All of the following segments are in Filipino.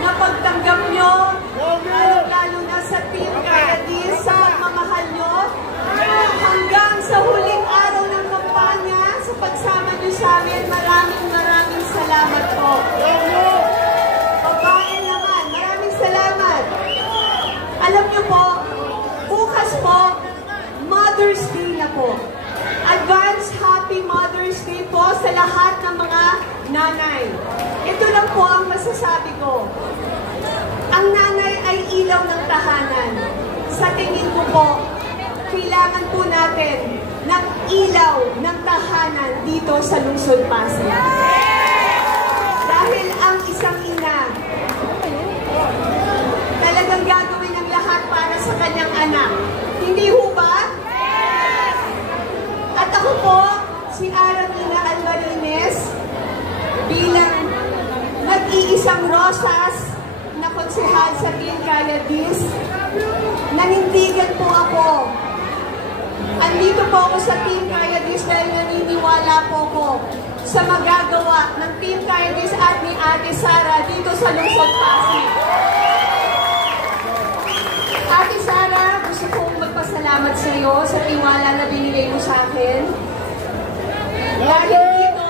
na pagtanggap nyo, lalo na sa Team Kayadis, sa pagmamahal nyo, hanggang sa huling araw ng kampanya, sa pagsama nyo sa amin, maraming salamat po. Babae naman, maraming salamat. Alam nyo po, bukas po, Mother's Day na po. Advance Happy Mother's Day po sa lahat ng mga nanay. Ito lang po ang masasabi ko. Ang nanay ay ilaw ng tahanan. Sa tingin ko po, kailangan po natin ng ilaw ng tahanan dito sa Lungsod Pasig. Dahil ang isang ina, talagang gagawin ang lahat para sa kanyang anak. Hindi ho ba? At ako po, si Aramina Alvarines, bilang nag-iisang Rosas na konsehal sa Team Kayadis, nanindigan po ako. Andito po ako sa Team Kayadis dahil naniniwala po ako sa magagawa ng Team Kayadis at ni Ate Sara dito sa Lungsod Pasig. Ate Sara, gusto kong magpasalamat sa iyo sa tiwala na binigay mo sa akin. Dahil dito,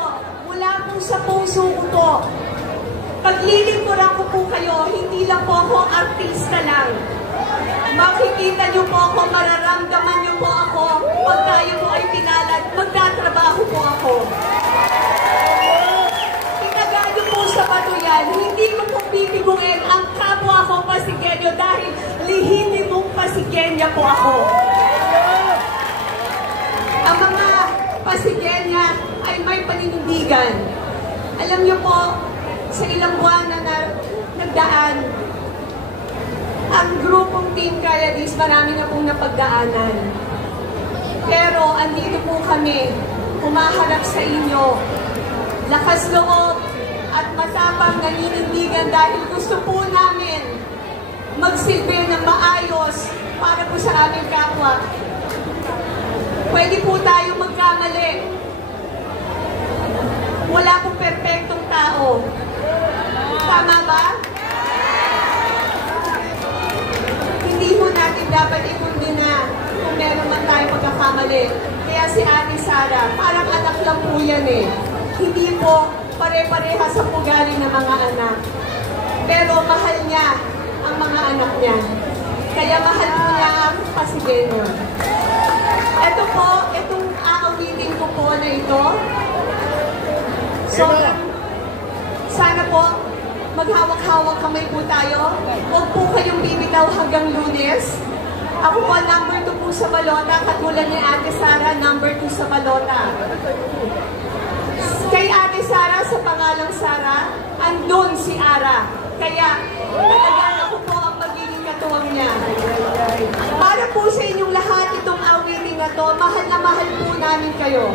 mula po sa puso ko po, paglilingkuran ko po kayo, hindi lang po ako artista lang. Makikita niyo po ako, mararamdaman niyo po ako, pag tayo po ay pinalad, magtatrabaho po ako. Tinagado po sa batuyan, hindi ko po bibiguin ang kapwa ko Pasigueño dahil lihinin mong Pasigenya po ako. Ang mga Pasigenya ay may paninindigan. Alam niyo po, sa ilang buwan na nagdaan, ang grupong Team Kayadis, marami na pong napagdaanan. Pero andito po kami, humaharap sa inyo, lakas loob at matapang naninindigan dahil gusto po namin magsilbi ng maayos para po sa aming kapwa. Pwede po tayo magkamali. Wala pong perfectong tao. Tama ba? Hindi po natin dapat ikundina kung meron man tayo pagkakamali. Kaya si Ate Sara, parang anak lang po yan eh. Hindi po pare-pareha sa ugali ng mga anak. Pero mahal niya ang mga anak niya. Kaya mahal po niya ang Pasigueño. Ito po, itong aawitin ko po na ito. So, sana po, maghawak-hawak kamay po tayo. Huwag po kayong bibitaw hanggang Lunes. Ako po, number 2 po sa balota. Katulad ni Ate Sara, number 2 sa balota. Kay Ate Sara, sa pangalang Sara, andun si Ara. Kaya, talagang ako po ang magiging katuwang niya. Para po sa inyong lahat, itong awitin na to, mahal na mahal po namin kayo.